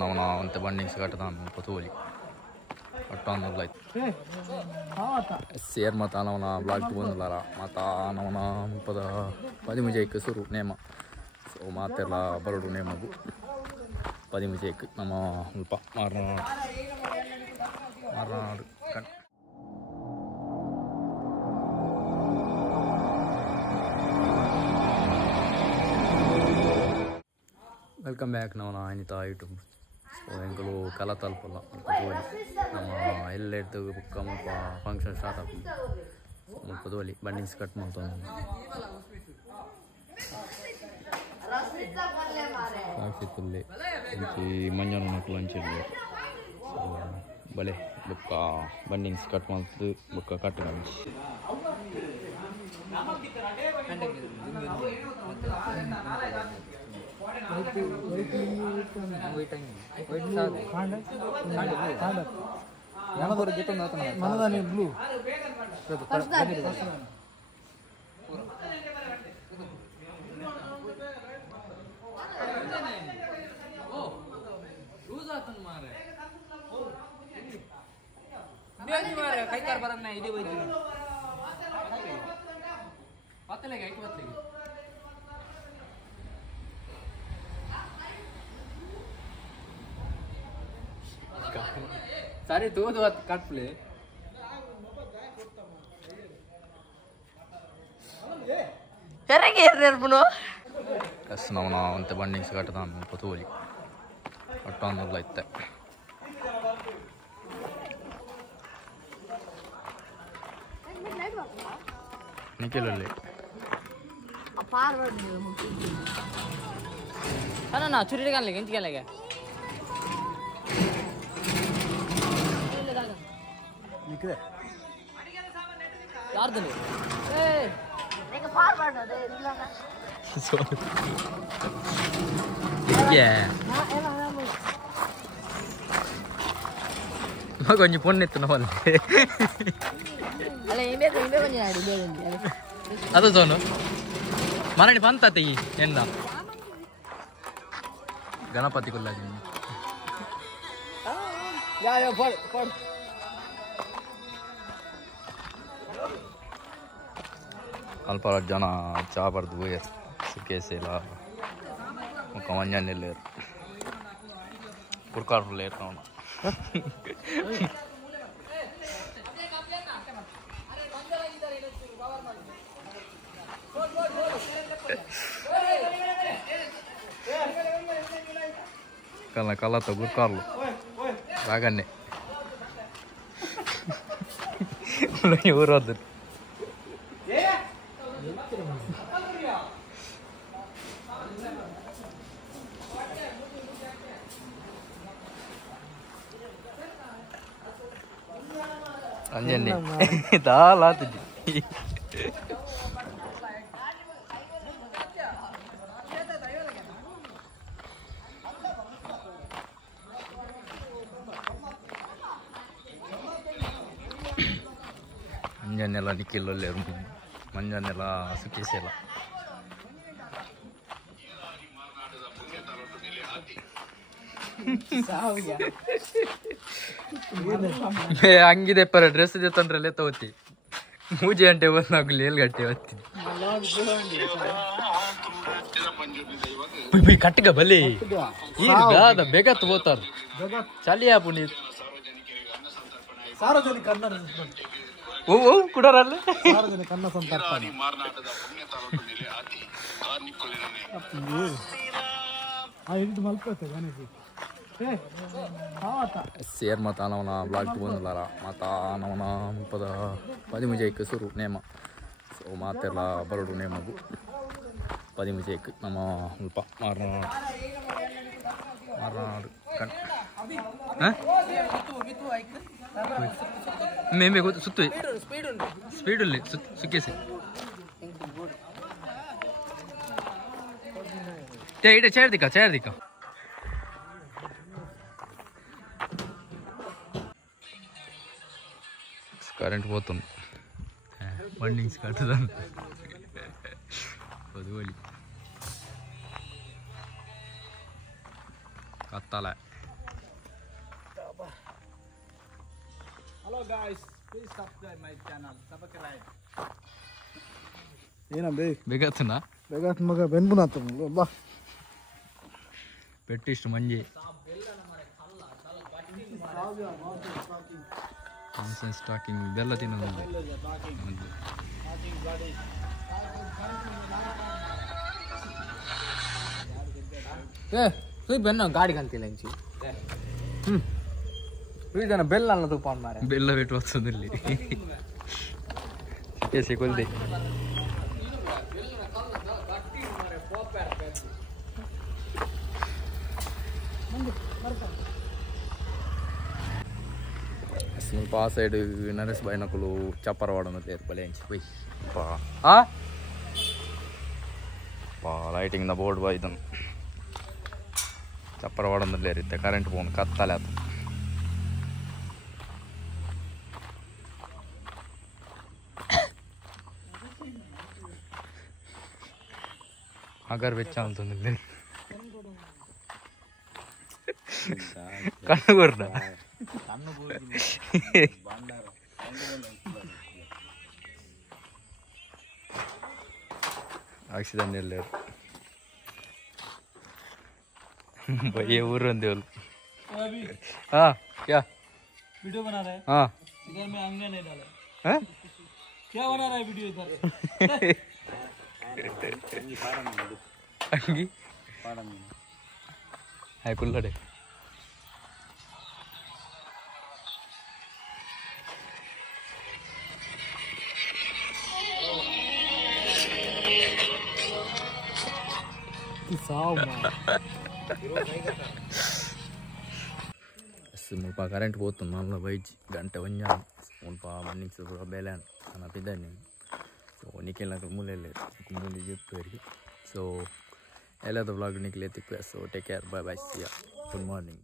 ನಾವು ಅಂತ ಬಣ್ಣಿಂಗ್ಸ್ ಕಟ್ಟದಾನ ಪತೋಲಿ ಅಟ್ಟಾಂದಲ್ಲ ಸೇರ್ ಮತ ನವನ ಬ್ಲಾಗ್ ಬಂದಲಾರ ಮತ ನವನ ಮುಪ್ಪದ 15 ಸುರು ನೇಮ ಸೊ ಮಾತೆಲ್ಲ ಬರಡು ನೇಮದು 15 ನಮ್ಮ ಸ್ವಲ್ಪ ಮಾರನಾಡು ಕಣ್ ವೆಲ್ಕಮ್ ಬ್ಯಾಕ್ ನಾವು ಅನಿತಾ ಯೂಟ್ಯೂಬ್ ಸೊ ಎಂಕಲು ಕಲ ತಲುಪಲ್ಲ ನಮ್ಮ ಎಲ್ಲೆಡ್ದು ಬುಕ್ಕ ಮುಲ್ಪ ಫಂಕ್ಷನ್ ಸ್ಟಾರ್ಟ್ ಆಗ್ತದೆ ಮುಲ್ಪ ತೋಲಿ ಬಣ್ಣಿಂಗ್ಸ್ ಕಟ್ ಮಾಡ್ತಾವೆ ಸಾಕ್ಷಿತ್ತಲ್ಲಿ ಇಂಚಿ ಮಂಜನ ಮಕ್ಕಳು ಹಂಚಿರ್ಲಿ ಸೊ ಬಳೆ ಬುಕ್ಕ ಬಣ್ಣಿಂಗ್ಸ್ ಕಟ್ ಮಾಡ್ತದೆ ಬುಕ್ಕ ಕಟ್ ಹಂಚಿ ಬ್ಲೂ ಕೈಕಾರ ಬರನ್ನ ಇದೇ ಬೈದು ಬತ್ತಲೆಗೆ ಐದು ಬತ್ತಲೆಗೆ सारे दो काट प्ले ನಾವು ಅಂತ ಬಣ್ಣಿಂಗ್ಸ್ ಕಟ್ಟದಾನ ಪತೋಲಿ ಅಟ್ಟಾಂದಲ್ಲ ಇತ್ತೆ ನಿಖಿಲಲ್ಲಿ ನಾ ಚುರಿ ಕಾಣಲಿಕ್ಕೆ ಎಂತ ಕೇಳಗೆ ಯಾರ್ದು కొంచెం పొన్నెత్తున్నా వాళ్ళు అదో సోను మనని పంత ఎండ గణపతి కొల్లా ಅಲ್ಪ ಜನ ಚಾ ಬರ್ದು ಹೋಗ್ಯಾರ ಸುಖೇಸಿಲ್ಲ ಮುಖ ಮಂಜಾನೆಲ್ಲ ಕುಡ್ಕಾಡ್ರಲ್ಲ ನಾವು ಕಲ್ಲ ಕಲ್ಲತ್ತ ಗುರ್ಕಾರ್ಲು ರಾಗನ್ನೆ ಊರದ್ದು ಅಂಜನ್ನಿ ದಾಲಾತಜಿ ಮಂಜನ್ನೆಲ್ಲ ನಿಕ್ಕಿಲ್ಲಲ್ಲೇ ಮಂಜನ್ನೆಲ್ಲ ಸುಖಿಸಿಲ್ಲ ಹಂಗಿದೆ ಪರ ಡ್ರೆಸ್ ಇದೆ ತೊಂದ್ರಲ್ಲೇ ತಗೋತಿ ಮೂಜೆ ಗಂಟೆ ಬಂದಾಗಲಿ ಏಳ್ಗಂಟೆ ಓದ್ತೀನಿ ಕಟ್ಟಗ ಬಲಿ ಈಗ ಬೇಗ ತಗೋತಾರ ಚಾಲಿಯಾ ಪುಣಿ ಸಾರ್ವಜನಿಕ ಓ ಕುಡರಲ್ಲಿ ಸಾರ್ವಜನಿಕ ಅನ್ನ ಸಂತರ್ಪಣೆ ಸೇರ್ ಮತ ನವನ ಬ್ಲಾಗ್ ಬಂದಲಾರ ಮತ ನವನ ಮುಪ್ಪದ 15 ಸುರು ನೇಮ ಸೊ ಮಾತೆಲ್ಲ ಬರಡು ನೇಮದು 15 ನಮ್ಮ ಸ್ವಲ್ಪ ಮಾರನಾಡು ಕಣ್ ಮೇಂಬೆ ಗೊತ್ತು ಸುತ್ತು ಸ್ಪೀಡಲ್ಲಿ ಸುಕ್ಕೇಸಿ ಇಡ ಚೇರ್ದಿಕ್ಕ కరెంట్ పోతుంది బండింగ్స్ కట్టదాను పొదువలి ಕತ್ತಲೆ. Hello guys, please subscribe my channel. Subscribe. ಏನ ಬೇಗತ್ತನ ಬೇಗ ಮಗ ಬೆನ್ಬುನಾತ ಬಾ ಪೆಟ್ಟಿಷ್ಟು ಮಂಜಿ ಸ್ಟಾಕಿಂಗ್ ಬೆಲ್ಲ ತಿನ್ನೋದು. ಬೆನ್ನ ಗಾಡಿ ಕಂತಿಲ್ಲ ಇಂಚಿ ಜನ ಬೆಲ್ಲ ಅಲ್ಲ ತುಪ್ಪ ಮಾರೆ ಬೆಲ್ಲ ಬಿಟ್ಟು ವಸ್ತುದಲ್ಲಿ ಸಿಕ್ಕೊಲ್ದೆ ಸ್ವಲ್ಪ ಆ ಸೈಡ್ ನರೇಶ್ ಬೈನಕಲು ಚಪ್ಪರ ವಾಡೋದು ಏರ್ಪಲೆ ಹಂಚಿ by lighting the board by ಇದನ್ನು ಚಪ್ಪರ ವಾಡೋದಲ್ಲಿ ಇರುತ್ತೆ ಕರೆಂಟ್ പോകുന്നു ಕತ್ತಲೆ ಅದು. ಅಗರ್ ಬೆಚ್ಚ ಅಂತಂದಿಲ್ಲ ಕಣ್ಣು ಬರ್ದ ಆಕ್ಸಿಡೆಂಟ್ ಎಲ್ಲ भैया ऊर रहे हाँ क्या वीडियो बना रहे हैं हाँ इधर में अंगे नहीं डाले हैं क्या बना रहा है वीडियो इधर अंगी है कुल्लड़े ಮುಲ್ಪ ಕರೆಂಟ್ పోతుంది మళ్ళీ బయచి గంట వంజాను ముಲ್ಪ మన్నించి బేలాను అన్న పెద్దని సో నీకెళ్ళి నాకు మూలేదు ముందు చెప్పారు సో ఎలా బ్లాగ్ నీకు లేదు so take care bye bye see ya good morning.